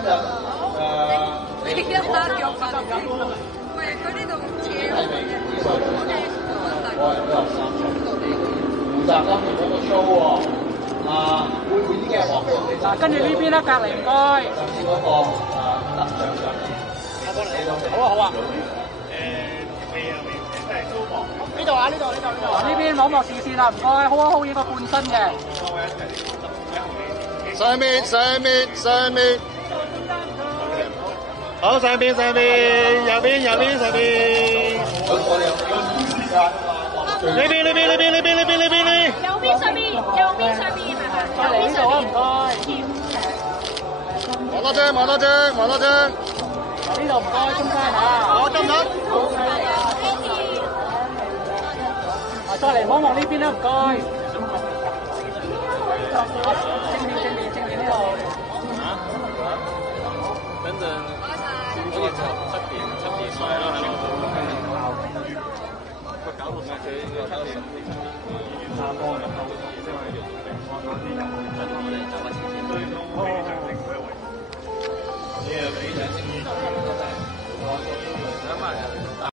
今日你一下腳發先，喂，佢呢度斜落嚟嘅，我係都有3負責今年嗰個 show 喎。會唔會啲嘅黃標？嗱，跟住呢邊啦，隔離唔該。上次嗰個得獎獎品，我幫你。好啊，好啊。呢度啊，呢度。呢邊網絡視線啦，唔該。好啊，好影個半身嘅。上面。好，上邊，右邊，上邊。我哋有幾個時間呢邊。右邊上面係咪？再嚟呢度啊，唔該。望多張。呢度唔該，中間嚇。好，得唔得？再嚟望呢邊啦，唔該。正面呢度。等陣好似7點係咯，搞到曬佢7點3波咁，先可以做定。